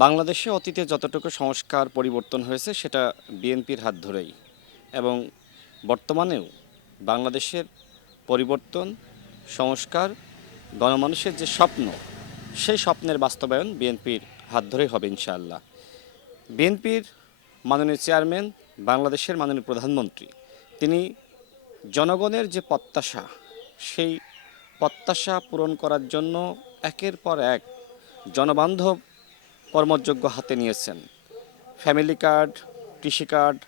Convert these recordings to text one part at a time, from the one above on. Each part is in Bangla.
বাংলাদেশে অতীতে যতটুকু সংস্কার পরিবর্তন হয়েছে সেটা বিএনপির হাত ধরেই এবং বর্তমানেও বাংলাদেশের পরিবর্তন সংস্কার গণমানুষের যে স্বপ্ন সেই স্বপ্নের বাস্তবায়ন বিএনপির হাত ধরেই হবে ইনশাআল্লাহ। বিএনপির মাননীয় চেয়ারম্যান, বাংলাদেশের মাননীয় প্রধানমন্ত্রী, তিনি জনগণের যে প্রত্যাশা সেই প্রত্যাশা পূরণ করার জন্য একের পর এক জনবান্ধব কর্মযজ্ঞ হাতে নিয়েছেন। ফ্যামিলি কার্ড, কৃষি কার্ড,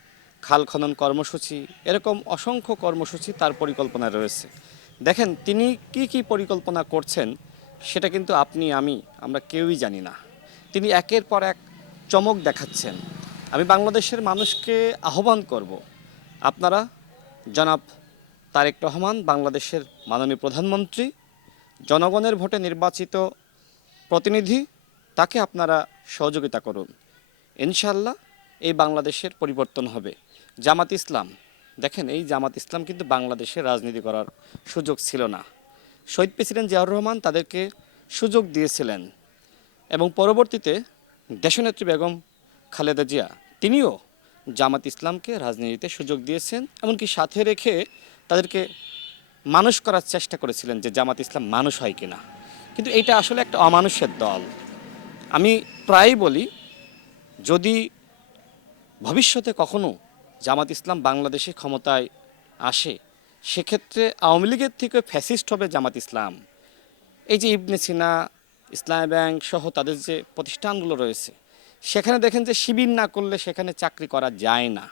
খাল খনন কর্মসূচি, এরকম অসংখ্য কর্মসূচি তার পরিকল্পনায় রয়েছে। দেখেন তিনি কি কি পরিকল্পনা করছেন সেটা কিন্তু আপনি আমরা কেউই জানি না। তিনি একের পর এক চমক দেখাচ্ছেন। আমি বাংলাদেশের মানুষকে আহ্বান করব, আপনারা জনাব তারেক রহমান, বাংলাদেশের মাননীয় প্রধানমন্ত্রী, জনগণের ভোটে নির্বাচিত প্রতিনিধি, তাকে আপনারা সহযোগিতা করুন। ইনশাল্লাহ এই বাংলাদেশের পরিবর্তন হবে। জামাত ইসলাম, দেখেন এই জামাত ইসলাম কিন্তু বাংলাদেশে রাজনীতি করার সুযোগ ছিল না। শহীদ প্রেসিডেন্ট জিয়াউর রহমান তাদেরকে সুযোগ দিয়েছিলেন এবং পরবর্তীতে দেশনেত্রী বেগম খালেদা জিয়া তিনিও জামাত ইসলামকে রাজনীতিতে সুযোগ দিয়েছেন, এমনকি সাথে রেখে তাদেরকে মানুষ করার চেষ্টা করেছিলেন যে জামাত ইসলাম মানুষ হয় কিনা। কিন্তু এটা আসলে একটা অমানুষের দল। আমি প্রায়ই বলি, যদি ভবিষ্যতে কখনো জামাত ইসলাম বাংলাদেশে ক্ষমতায় আসে, সেক্ষেত্রে আওয়ামী লীগের থেকে ফ্যাসিস্ট হবে জামাত ইসলাম। এই যে ইবনে সিনা, ইসলামী ব্যাংক সহ তাদের যে প্রতিষ্ঠানগুলো রয়েছে, সেখানে দেখেন যে শিবির না করলে সেখানে চাকরি করা যায় না।